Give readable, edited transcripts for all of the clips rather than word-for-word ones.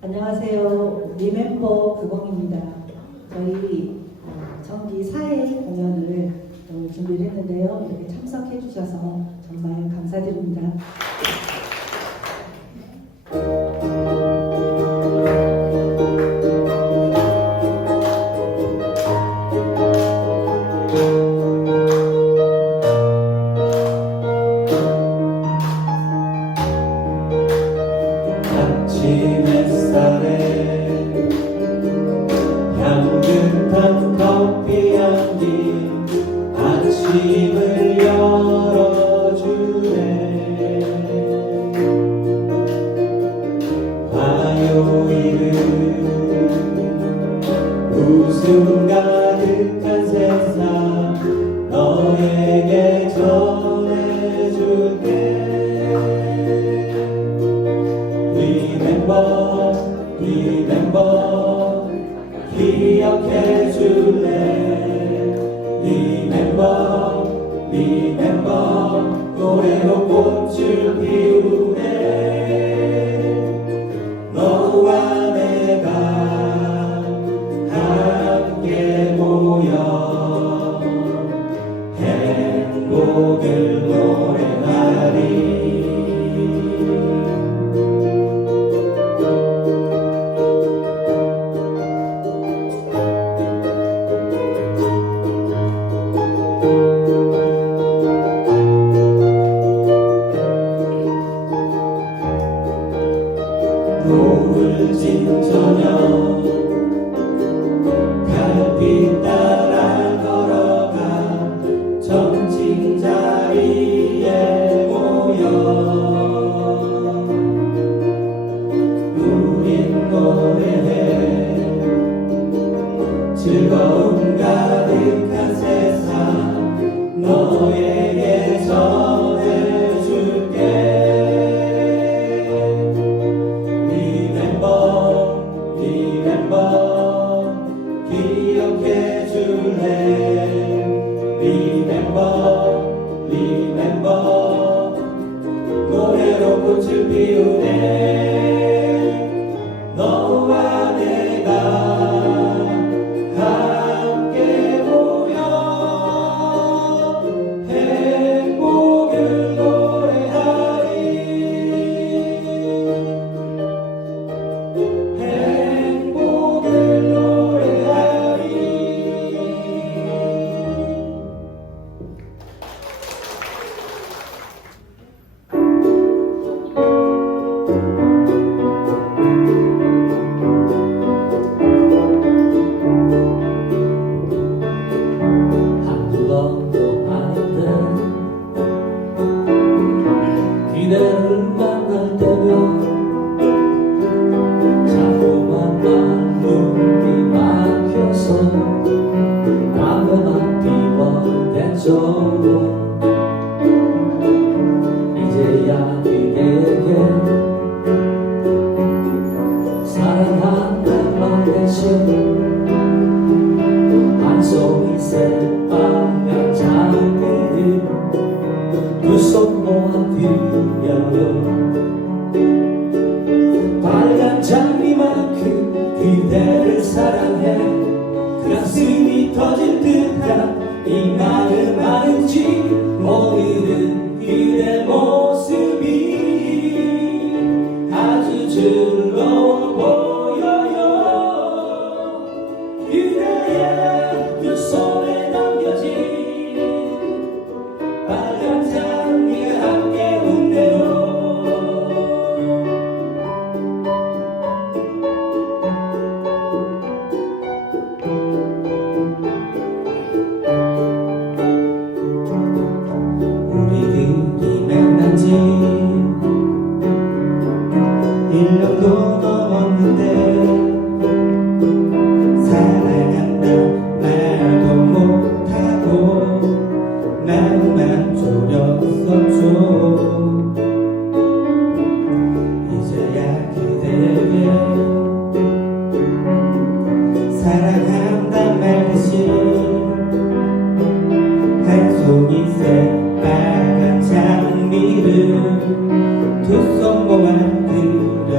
안녕하세요. 리멤버 규봉입니다. 저희 정기 4회 공연을 오늘 준비를 했는데요. 이렇게 참석해 주셔서 정말 감사드립니다. 아침 햇살에 향긋한 커피 향기 아침을 열어주네. 화요일은 웃음 가득한 세상 너에게 전해줄게. Remember, 기억해 줄래. Remember, 노래로 꽃을 피우네. 너와 내가 함께 모여 행복을 노래하리. 노을진 저녁 달빛 따라 걸어가 점심 자리에 모여 우린 노래해. 즐거움 가득한 세상 너에게 전해줄게. Remember, 기억해 줄래. Remember, 노래로 꽃을 피우네. 너와 내가 함께 모여 행복을 노래하리. 행복을 노래하리. 한두 번도 아닌데 그대를 만날 때면 자꾸만 마음이 막혀서 담배만 피워댔죠. 이제야 그대에게 사랑한다는 말 대신 한 송이 새빨간 장미를 두 손 모아 드려요. 빨간 장미만큼 그대를 사랑해. 가슴이 터질 듯한 이 마음 아는지 오늘은 그대 모습이 아주 즐거워 보여요. 그대의 두 손에 남겨진 빨간 장미가 함께 웃네요. 우리들이 만난 지 1년도 넘었는데 사랑한다 말도 못하고 마음만 졸였었죠. 이제야 그대에게 사랑한다 말 대신 한 송이 새빨간 장미를 두 손 모아 드려요.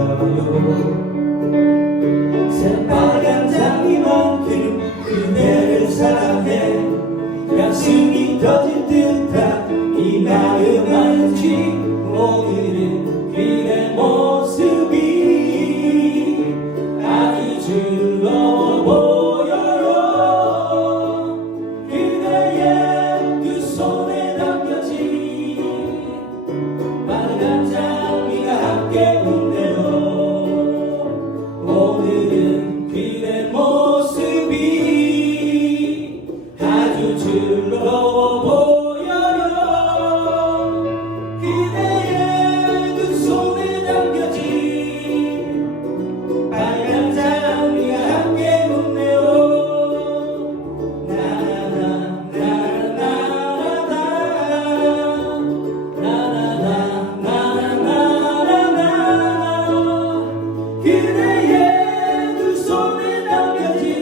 그대의 두 손에 담겨진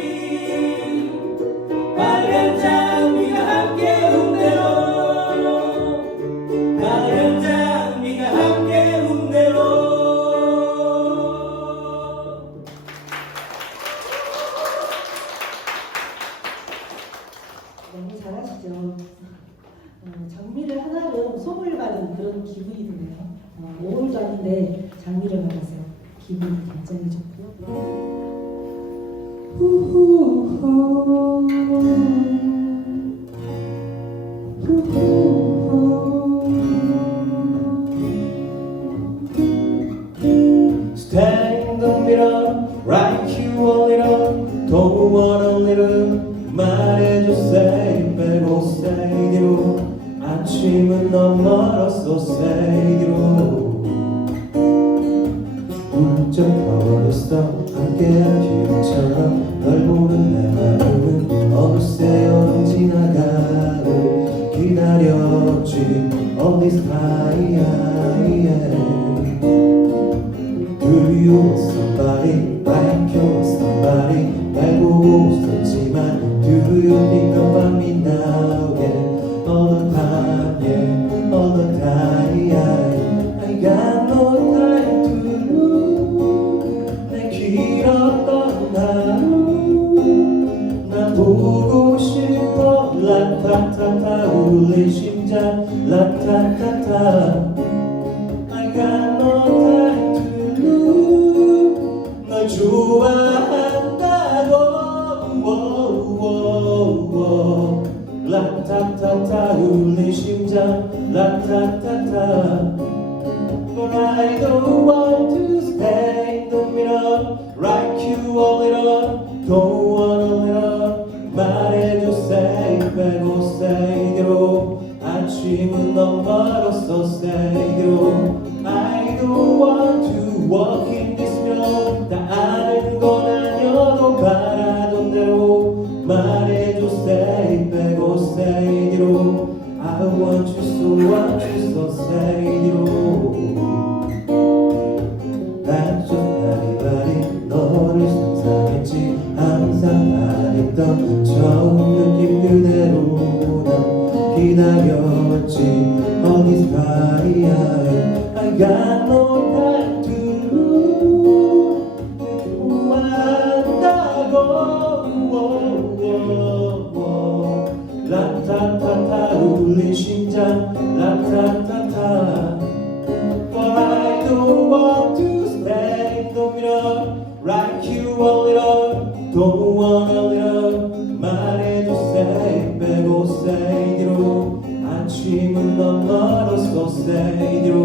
빨간 장미가 함께 운대로 빨간 장미가 함께 운대로. 너무 잘하시죠. 장미를 하나로 선물 받은 그런 기분이 드네요. 5월 전인데 장미를 받았어요. 기분이 굉장히 좋고요. Stand in the mirror, like you want it all. Don't want a little. 말해줘 say 빼고 say 뒤로. 아침은 너무 멀었어 say 뒤로. 훌쩍 가버렸어 함께한 기억처럼. 널 보는 내 마음은 어느새 여름 지나가를 기다렸지. All this time, yeah. Do you want somebody like you want somebody? 날 보고 웃었지만 Do you think about me now? Yeah, all the time, yeah, all the time, yeah. I got no time to lose. 내 길었던 하루 나 보고 싶어. 라타타타 울린 심장 라타타타. I got no time to lose. 널 좋아한다고. 라타타타 울린 심장 라타타타. But I don't want to stay in the middle like you all it all. Don't wanna let up. 말해줘 say 빼고 say 뒤로. 아침은 너무 멀었어 say 뒤로. I don't want to walk in this road. 다 아는 건 아니어도 바라던 대로. 말해줘 say 빼고 say 뒤로. I want you so say 뒤로. 난 좀 바리바리 너를 상상했지. 항상 바랬던 처음 느낌 그대로 난 기다렸지. 어디 사이야 I got no time to lose. 좋아한다고. 라타타타 울린 심장 라타타타. But I don't want to stay in the middle like you all it all. Don't wanna live. 말해줘 say 빼고 say 뒤로. 아침은 너무 멀었어 say 뒤로.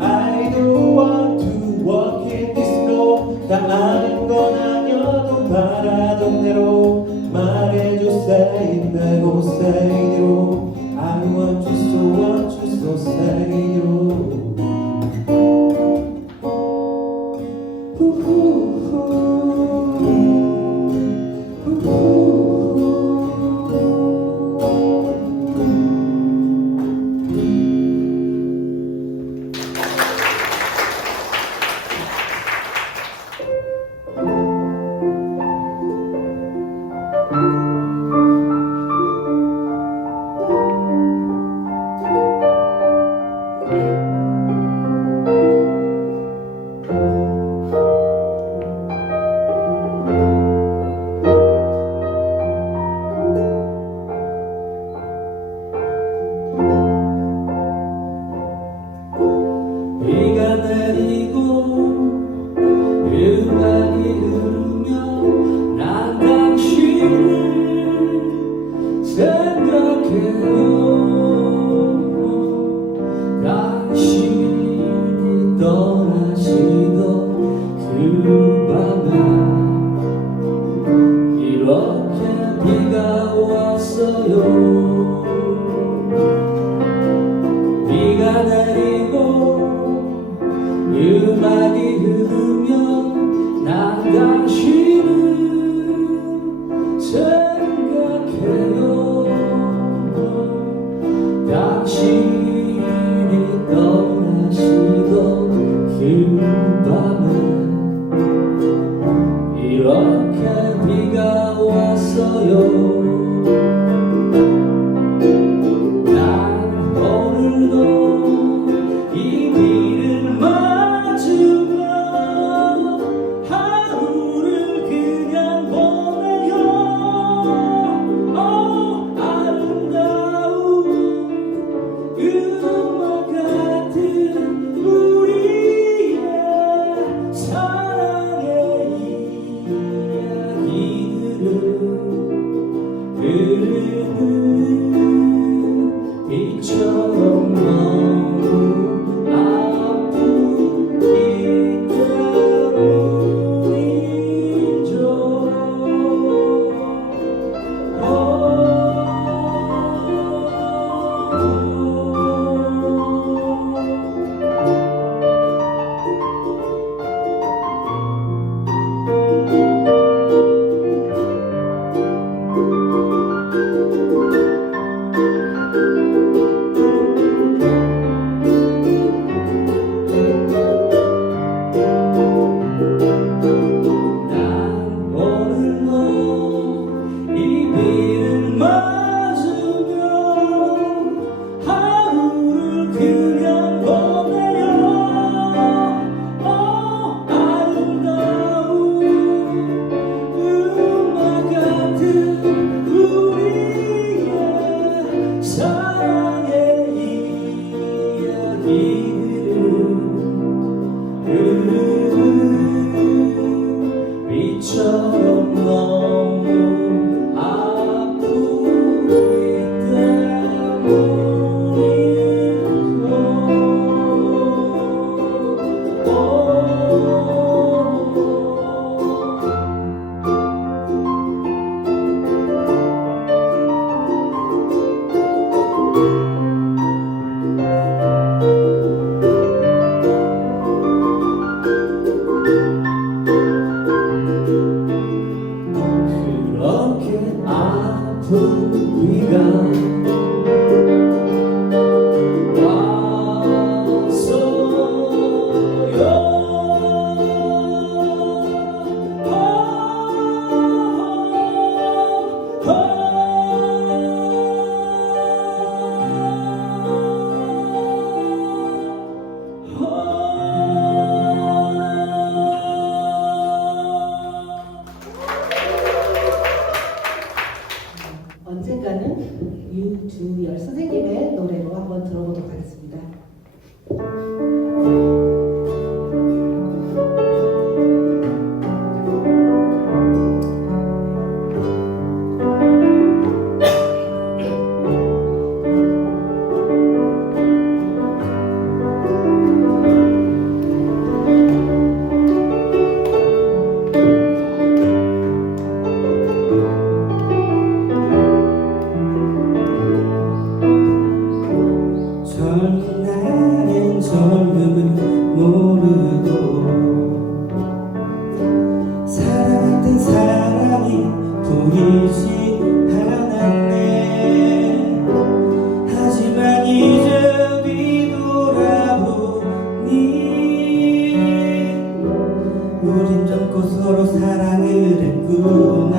I don't want to walk in this road. 다 아는 건 아니어도 바라던 대로. 말해줘 say 빼고 say 뒤로. I want you so say 뒤로. 이렇게 비가 왔어요. 난 오늘도 이 비를 맞으며 하루를 그냥 보내요. 아름다운 음악 같은 우리의 사랑의 이야기들은 흐르는 빛처럼 너무 아프기 때문이죠. 난 오늘도 이 비를 맞으며 하루를 그냥 보내요. 아름다운 음악 같은 우리의 사랑의 이야기들은 흐르는 빛처럼 너무 아프기 그렇게 아픈 비가 언젠가는 유주열 선생님의 노래로 한번 들어보도록 하겠습니다. 젊은 날엔 젊음을 모르고 사랑했던 사랑이 보이지 않았네. 하지만 이제 뒤돌아보니 우린 젊고 서로 사랑을 했구나.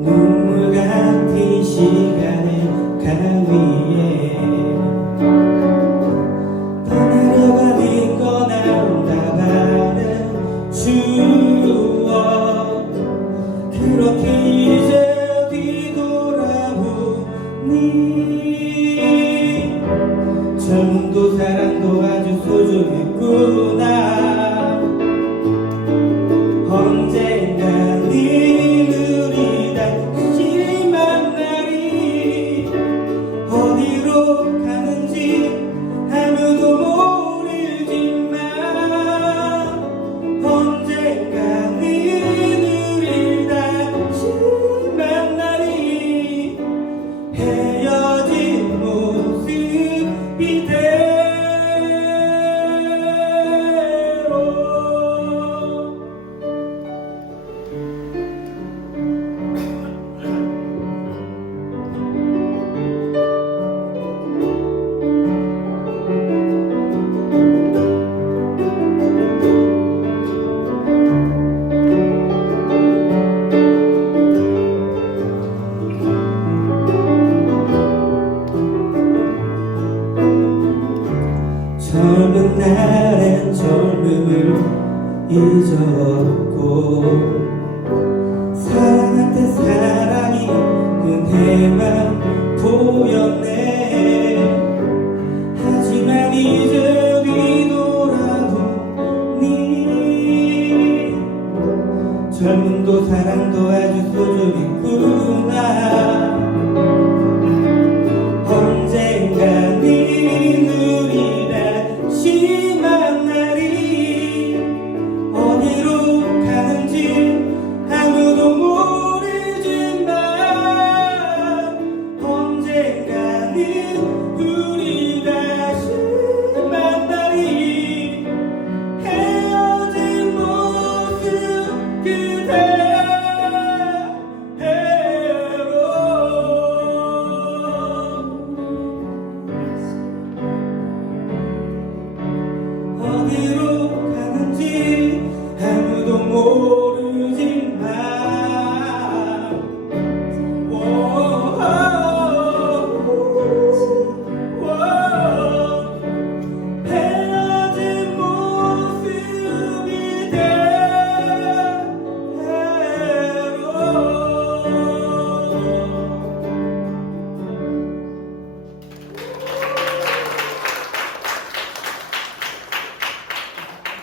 눈물 같은 시간의 가위에 떠나려가는 건 아름다운 추억. 그렇게 이제 뒤돌아보니 젊음도 사랑도 아주 소중했구나. 언젠가는 우리 다시 만나리. 나는 젊음을 잊었고 사랑할 때 사랑이 그대만 보였네. 하지만 이제 뒤돌아보니 젊음도 사랑도 아주 소중했구나. 언젠가는 우리 다시 만나리. 어디로 가는지 아무도 모르지만 언젠가는 우리 다시 만나리. 헤어진 모습 그대로 어디로 가는지 아무도 모르지만 헤어진 모습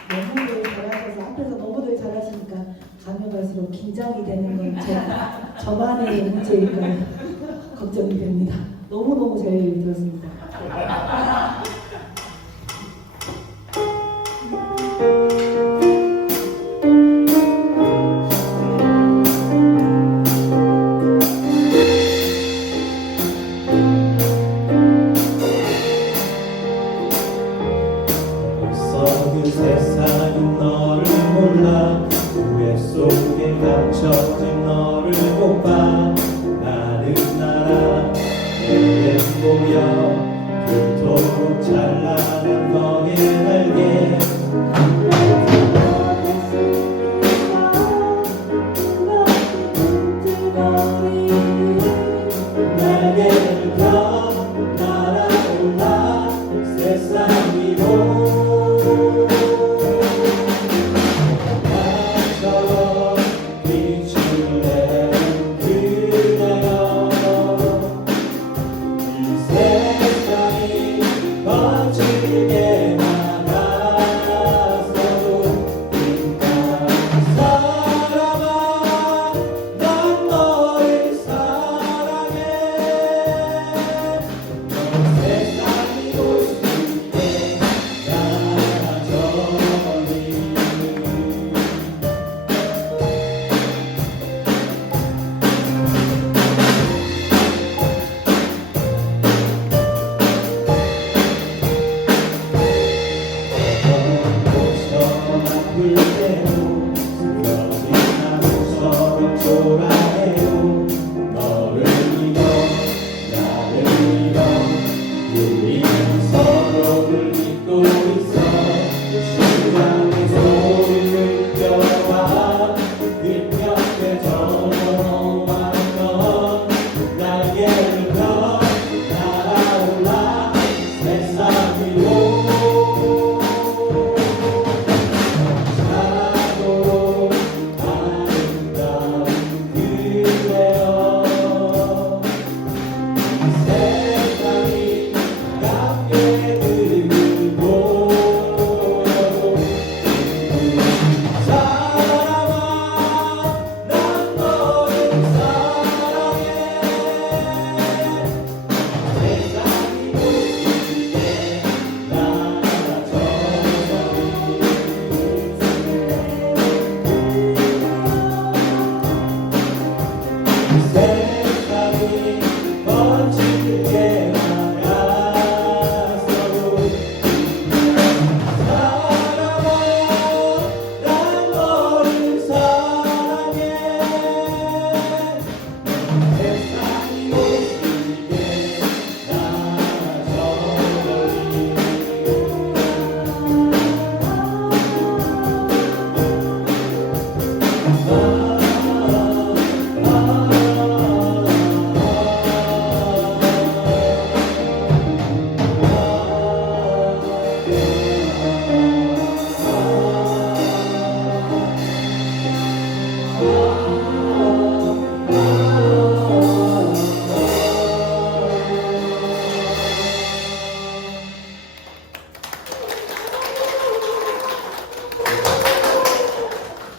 너무들 잘하셔서 앞에서 너무들 잘하시니까 가면 갈수록 긴장이 되는 건 저만의 문제일까 걱정이 됩니다. 너무너무 잘 들었습니다. 벌써 그 세상은 너를 몰라. 후회 속에 갇혀진 너를 못 봐. 나는 알아 내게 보여 그토록 찬란한 너의 날개. 날개를 펴 날아올라 세상 위로. 나처럼 빛을 내는 그대여. 이 세상이 거칠게 나가서도 사랑아 난 너를 사랑해. 너 세상이 보실 때 나저리. 꽃처럼 아플 때도 스며든 나무처럼 초라해요. 너를 믿어 나를 믿어 우리는 서로를 믿고 있어. 심장의 소리를 느껴봐 느껴져 너와는 넌 날개를 펴 날아올라 세상 위로. 사랑도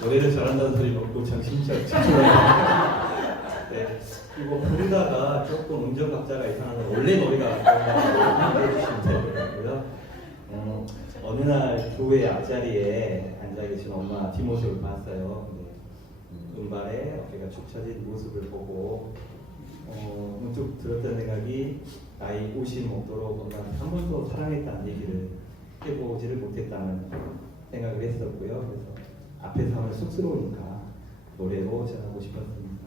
노래를 잘한다는 소리 먹고 정신적 집중을 네. 그리고 부르다가 조금 음정 박자가 이상하면 원래 노래가 그런가 해주시면 될 것 같고요. 어느 날 교회 앞자리에 앉아 계신 엄마 뒷모습을 봤어요. 은발에 어깨가 축 처진 모습을 보고 문득 들었던 생각이 나이 50 먹도록 엄마한테 한 번도 사랑했다는 얘기를 해보지를 못했다는 생각을 했었고요. 그래서 앞에서 하면 쑥스러우니까 노래로 전하고 싶었습니다.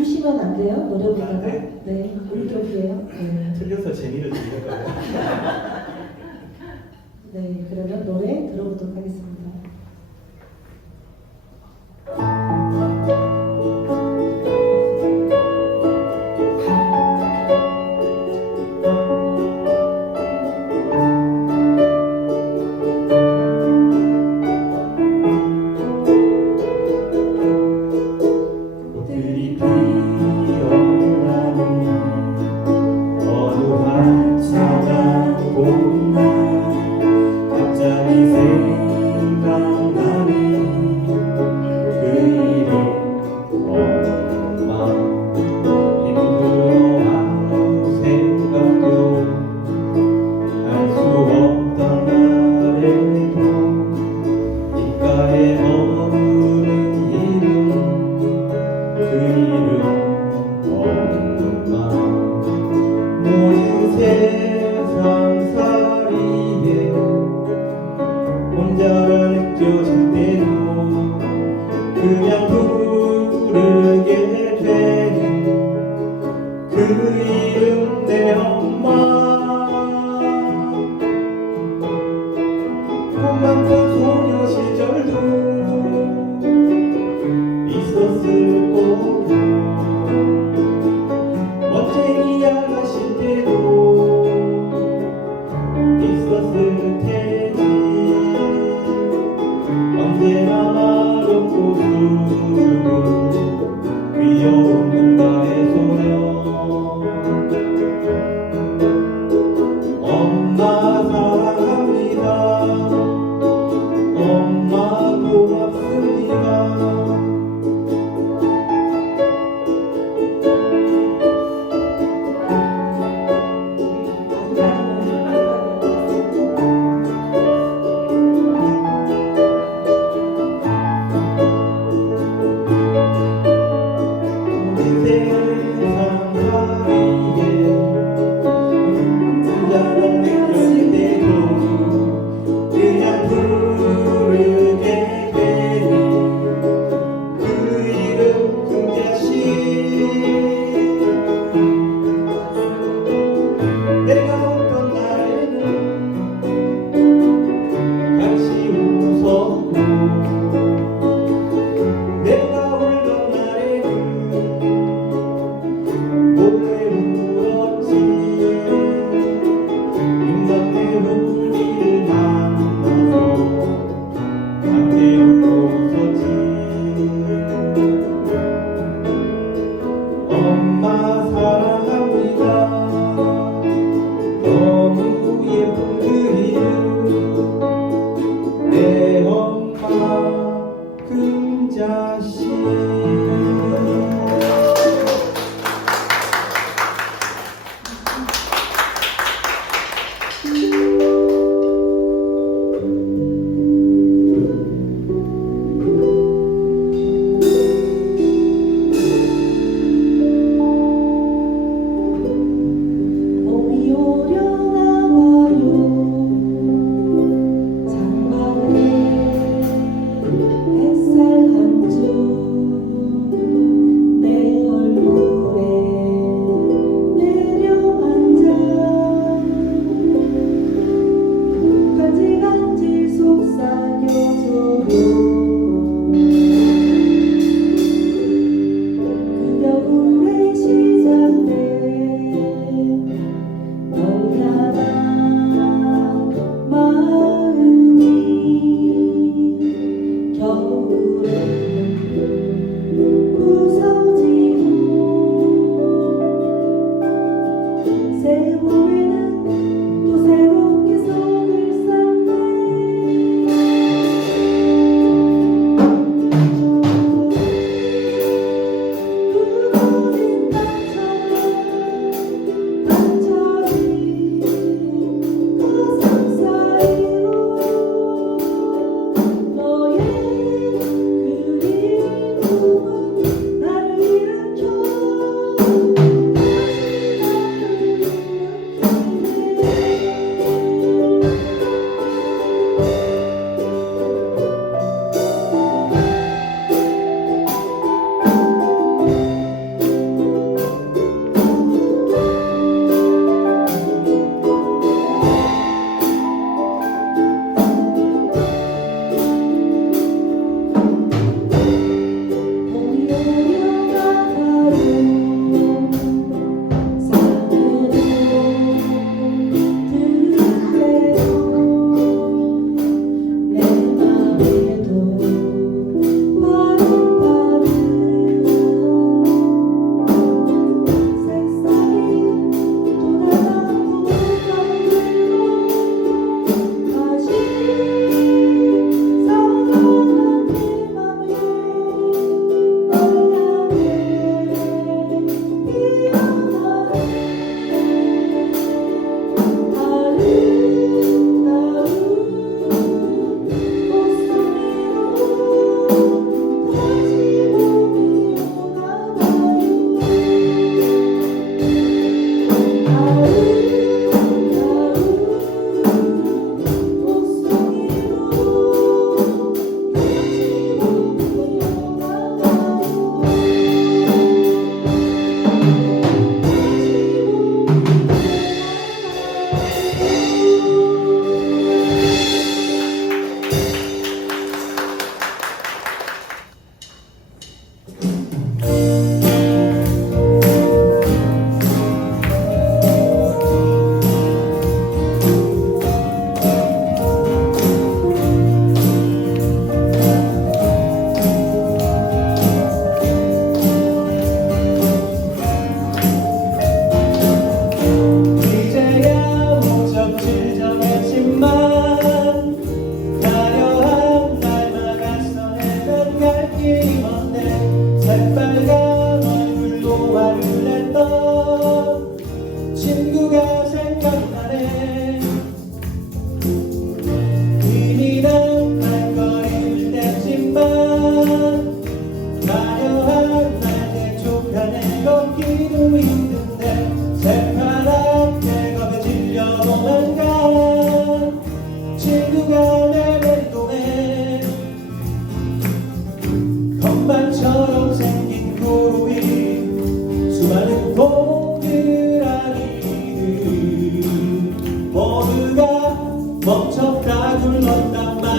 우시면 안 돼요? 노래 부르다가? 아, 네. 네, 우리 격이에요. 네. 틀려서 재미를 드릴 거예요. 네, 그러면 노래 들어보도록 하겠습니다. 꽃들이 피어나는 어느 한참 봄날 갑자기 생각나는 그 이름 엄마 힘들어하는 생각도 할 수 없던 날에도 귓가에 머무는 이름 그 이름 엄마 모든 세상살이에 혼자라 느껴질 때도 그냥 부르게 되는 그 이름 내 엄마 꿈만던 소녀 시절도 있었을 거고 멋쟁이 아가씨 때도 있었을 테니 언제나 마렵고 수줍은 귀여운 눈가의 소녀 엄마 사랑합니다 엄마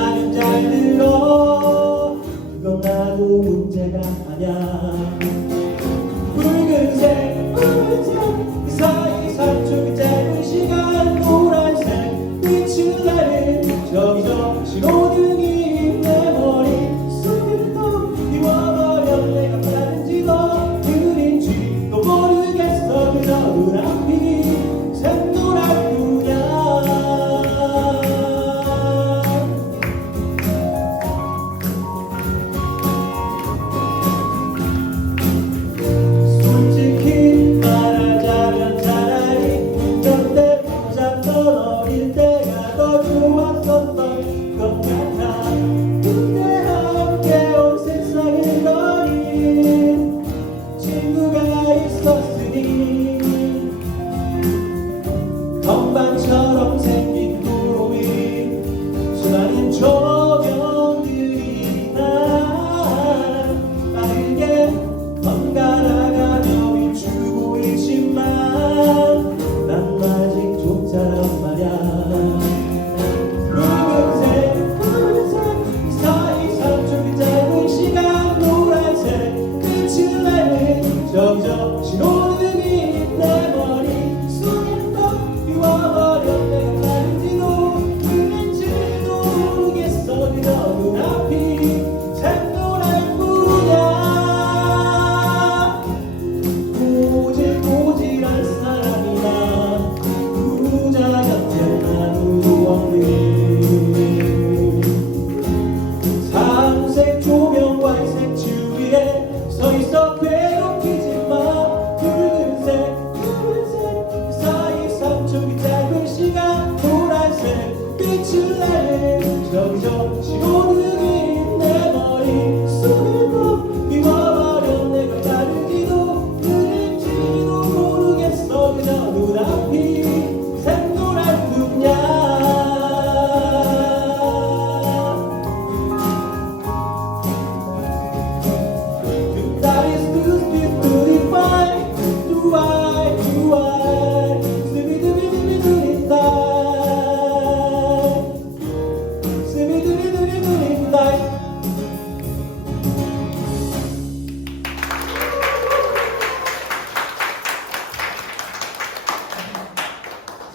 말은 잘 들어 그건 나도 문제가 아냐 붉은색 그 사이 삼촌이 짧은 시간 노란색 빛을 나는 저기저 신호등이 내 머릿속을 또 비워버려 내가 빠른지도 느린지도 모르겠어 그저 눈앞이 샛노랄 뿐이야 솔직히 말하자면 차라리 그때 붙잡던 어릴 때가 더 좋았었던 것 같아 그때 함께 온 세상을 거린 친구가 있었으니 건방처럼 생긴 구름 위 수많은 조명들이 날 빠르게 번갈아가며 비추고 있지만 난 아직 좁자란 말야 붉은색 사이 삼촌이 짧은 시간 노란색 끝을 내는 저기저 신호등이 내 머릿속에 또 비워버려 내가 가는지도 그런지도 모르겠어 그저 눈앞이 샛노랄 뿐이야 꼬질꼬질한 사람이나 부자 같은 나도 없는 삼색 조명과 색칠 위에 서있어 괴롭히지마 붉은색 그 사이 삼촌이 짧은 시간 노란색 빛을 내는 저기저 신호등이 내 머릿속을 또 비워버려 내가 빠른지도 느린지도 모르겠어 그저 눈앞이 샛노랄 뿐이야 That is too sweet to define Do I 스비드비드비드리 die 스비드비드비드리 die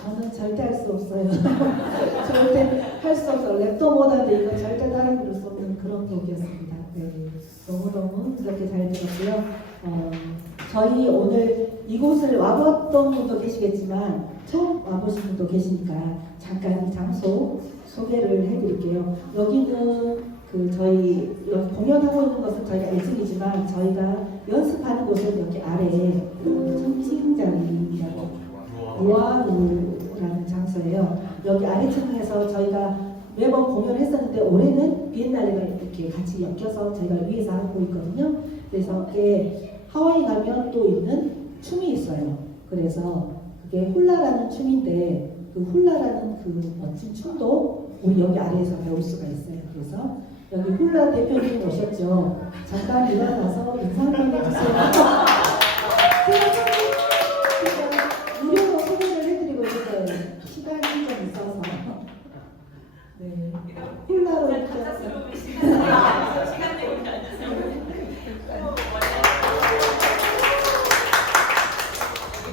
저는 절대 할 수 없어요. 절대 할 수 없어요. 랩도 못하는데 이거 절대 다른 부를 수 없는 그런 곡이었습니다. 네, 너무너무 그렇게 잘 들었고요. 저희 오늘 이곳을 와봤던 분도 계시겠지만 처음 와보신 분도 계시니까 잠깐 이 장소 소개를 해드릴게요. 여기는 저희 여기 공연하고 있는 것은 저희가 1층이지만 저희가 연습하는 곳은 여기 아래에 청칭자리라고 루아루라는 장소예요. 여기 아래층에서 저희가 매번 공연을 했었는데 올해는 비엔날레가 이렇게 같이 엮여서 저희가 위에서 하고 있거든요. 그래서 그게 하와이 가면 또 있는 춤이 있어요. 그래서 그게 훌라라는 춤인데 그 훌라라는 그 멋진 춤도 우리 여기 아래에서 배울 수가 있어요. 그래서 여기 훌라 대표님 오셨죠. 잠깐 일어나서 인사 한번 해주세요. 무료로 소개를 해드리고 있는데 시간이 좀 있어서 네 훌라로 이렇게 시간 내고 앉으세요.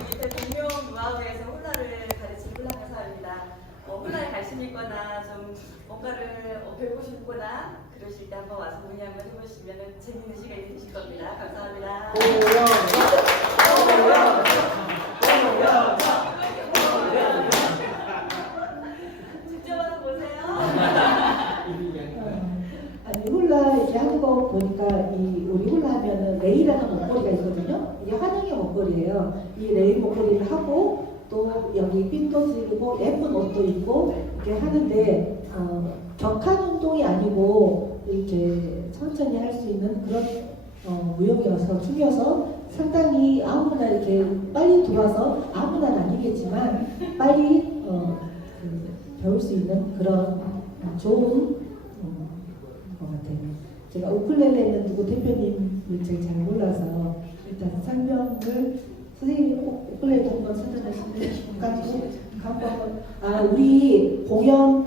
밑에 동명 노하우에서 훌라를 가르친 훌라 가사입니다. 훌라에 관심 있거나 좀 뭔가를 배우고 싶거나 그러실 때 한번 와서 문의 한번 해보시면 재밌는 시간이 되실 겁니다. 감사합니다. 직접 와서 보세요. 아니 훌라 이렇게 하는 거 보니까 우리 훌라 하면은 레이라는 목걸이가 있거든요. 이게 환영의 목걸이에요. 이 레이 목걸이를 하고 또 여기 핀도 지르고 예쁜 옷도 입고 이렇게 하는데 격한 운동이 아니고 이렇게 천천히 할 수 있는 그런 무용이어서 춤이어서 상당히 아무나 이렇게 빨리 들어와서 아무나 아니겠지만 빨리 배울 수 있는 그런 좋은 것 같아요. 제가 우쿨렐레는 누구 대표님을 제가 잘 몰라서 일단 설명을 선생님이 꼭 우쿨렐레 한번 설명하시면 감고. 啊 우리 공연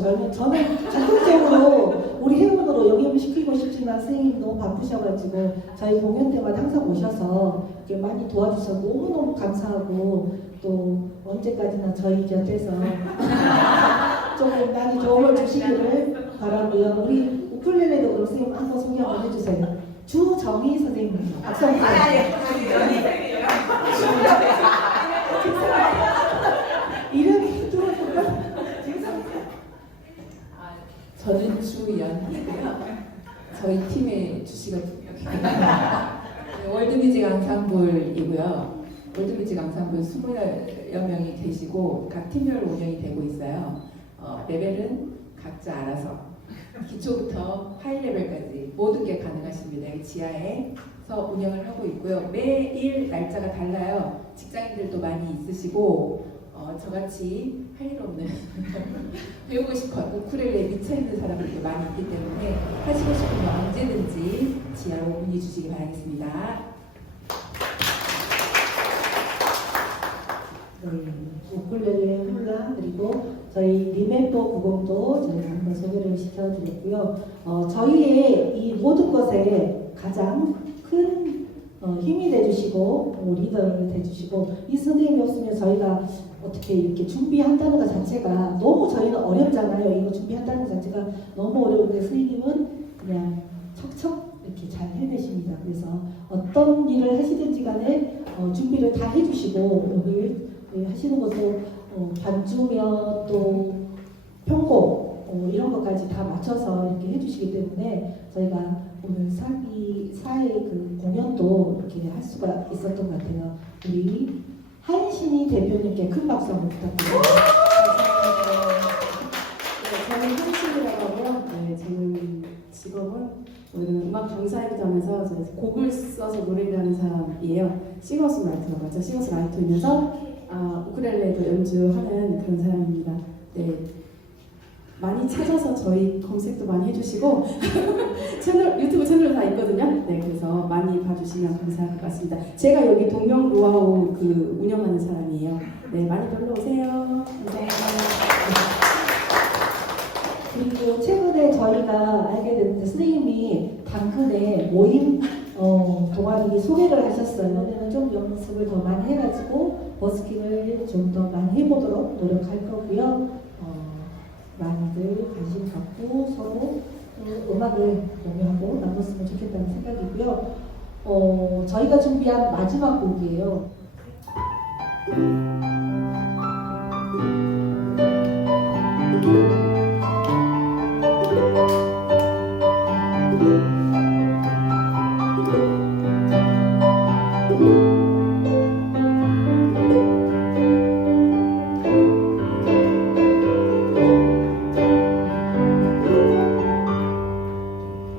저는 적극적으로 우리 회원으로 영입시키고 싶지만 선생님이 너무 바쁘셔가지고 저희 공연 때마다 항상 오셔서 이렇게 많이 도와주셔서 너무너무 감사하고 또 언제까지나 저희 곁에서 조금 많이 도움을 주시기를 바라고요. 우리 우쿨렐레도 그럼 선생님 한번 소개 한번 해주세요. 주정희 선생님. 박수 한번 이름이 들어볼까? 저는 주연희고요. 저희 팀의 주시거든요. 월드뮤직 앙상블이고요. 월드뮤직 앙상블 20여 명이 계시고 각 팀별로 운영이 되고 있어요. 레벨은 각자 알아서 기초부터 하이 레벨까지 모든 게 가능하십니다. 여기 지하에서 운영을 하고 있고요. 매일 날짜가 달라요. 직장인들도 많이 있으시고 저같이 할 일 없는 배우고 싶어 우쿨렐레에 미쳐있는 사람들도 많이 있기 때문에 하시고 싶으면 언제든지 지하로 문의 주시기 바라겠습니다. 네, 우쿨렐레 훌라 그리고 저희 리멤버 구공도 저희가 한번 소개를 시켜드렸고요. 저희의 이 모든 것에 가장 큰 힘이 돼주시고 리더를 돼주시고 이 선생님이 없으면 저희가 어떻게 이렇게 준비한다는 것 자체가 너무 저희는 어렵잖아요. 이거 준비한다는 것 자체가 너무 어려운데 선생님은 그냥 척척 이렇게 잘 해내십니다. 그래서 어떤 일을 하시든지 간에 준비를 다 해주시고 여기 하시는 것도 반주면 또 편곡 이런 것까지 다 맞춰서 이렇게 해주시기 때문에 저희가 오늘 사회 그 공연도 이렇게 할 수가 있었던 것 같아요. 우리 한신희 대표님께 큰 박수 한번 부탁드립니다. 저는 한신이라고 하고요. 네, 저는 직업은 음악 강사이기도 하면서 곡을 써서 노래를 하는 사람이에요. 싱어송라이터라고 하죠. 싱어송라이터이면서 우쿨렐레도 연주하는 그런 사람입니다. 네, 많이 찾아서 저희 검색도 많이 해주시고 유튜브 채널 다 있거든요. 네, 그래서 많이 봐주시면 감사할 것 같습니다. 제가 여기 동명 로아오 그 운영하는 사람이에요. 네, 많이 놀러 오세요. 감사합니다. 그리고 최근에 저희가 알게 됐는데 선생님이 당근에 모임 동아리 소개를 하셨어요. 이번에는 좀 연습을 더 많이 해가지고 버스킹을 좀 더 많이 해보도록 노력할 거고요. 많이들 관심 갖고 서로 음악을 공유하고 나눴으면 좋겠다는 생각이고요. 저희가 준비한 마지막 곡이에요.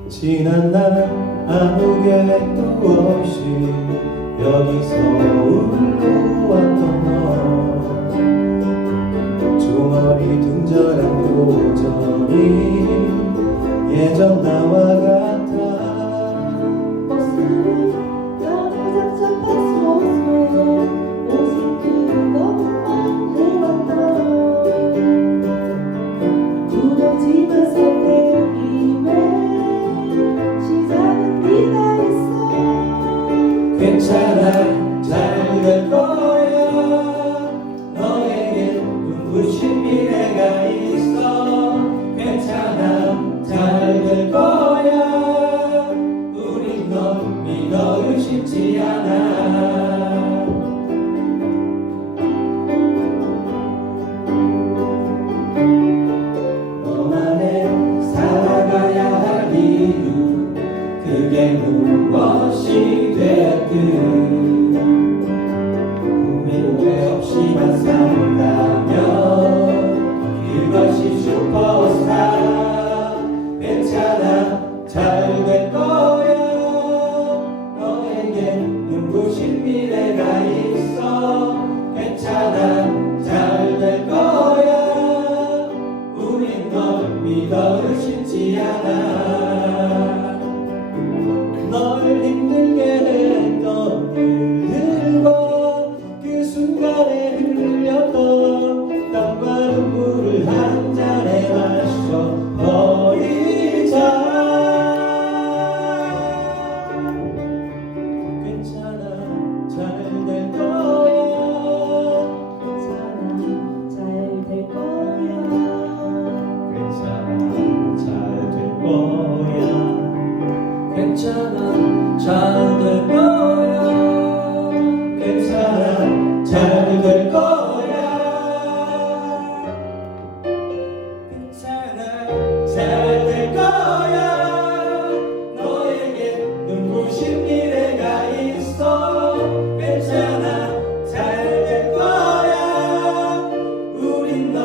지난 날 아무 계획도 없이 여기서 울고 왔던 너 종아리 둥절한 표정이 예전 나와 같아 버스는 너무 잡잡한 소스에 오직 그것만 해왔다 두렵지만 설레임에 시작은 네가 했어 괜찮아 잘 될 거야 너에게 눈부신 미래가 있어 괜찮아 잘 될 거야 우린 널 믿어도 쉽지 않아 너만의 살아가야 할 이유 그게 무엇이 됐든 후회 없이만 산다면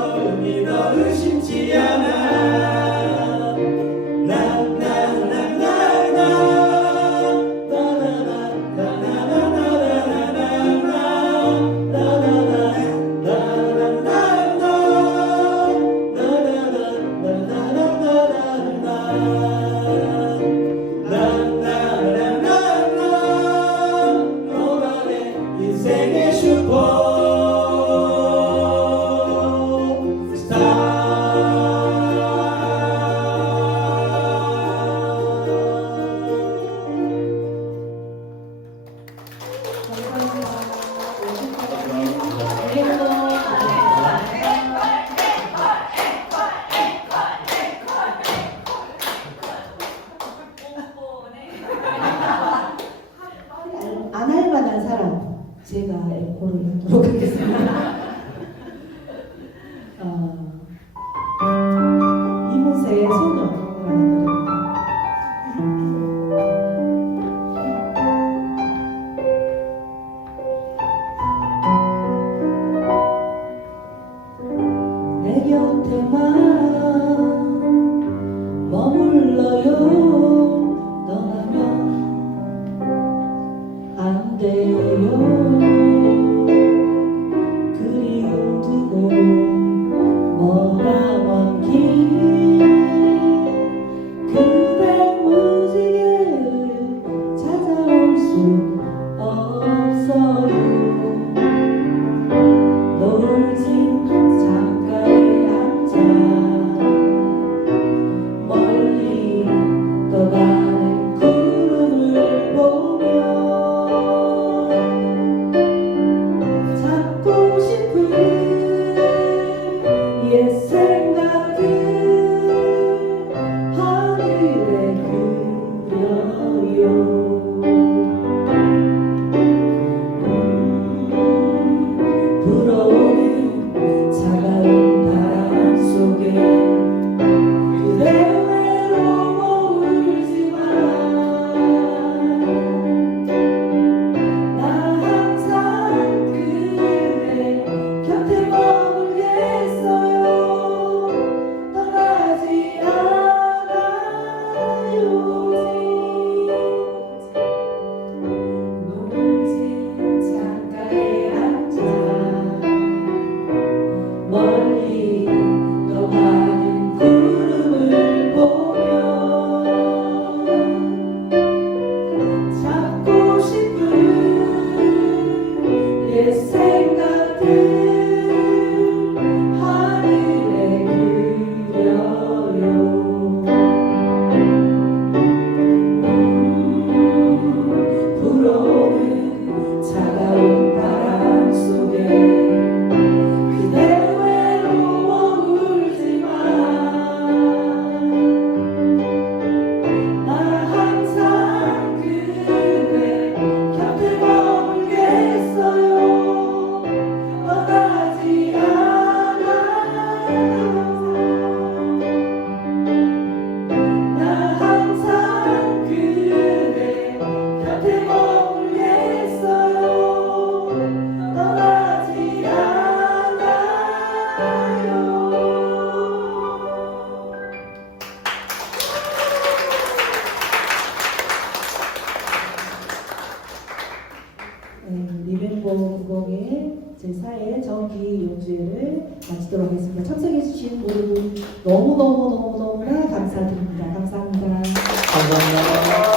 여름이 더 의심치 않아 인생의 안 할 만한 사람 제가 앵콜을 하도록 하겠습니다. 이문세의 소녀라는 노래입니다. 내 곁에만 머물러요. 떠나면 안 돼요. 그리움 두고 머나먼 길 그대 무지개 찾아올 수 없어요. 노을진 창가에 앉아 멀리 떠가는 구름을 보며 찾고 싶은 옛 생각들 하늘에 그려요. 불어오는 차가운 바람 속에 그대 외로워 울지마. 나 항상 그대 곁에 머물겠어요. 떠나지 않아요. 노을진 창가에 앉아 멀리 떠가는 구름을 보며 찾고 싶은 옛 생각들 하늘에 그려요. 불어오는 차가운 바람 속에 그대 외로워 울지마. 나 항상 그대 곁에 머물겠어요. 떠나지 않아요. 나 항상 그대 곁에 머물겠어요. 떠나지 않아요. 리멤버 국악의 제4회 정기 연주회를 마치도록 하겠습니다. 참석해주신 모든 분 너무너무너무너무나 감사드립니다. 감사합니다. 감사합니다.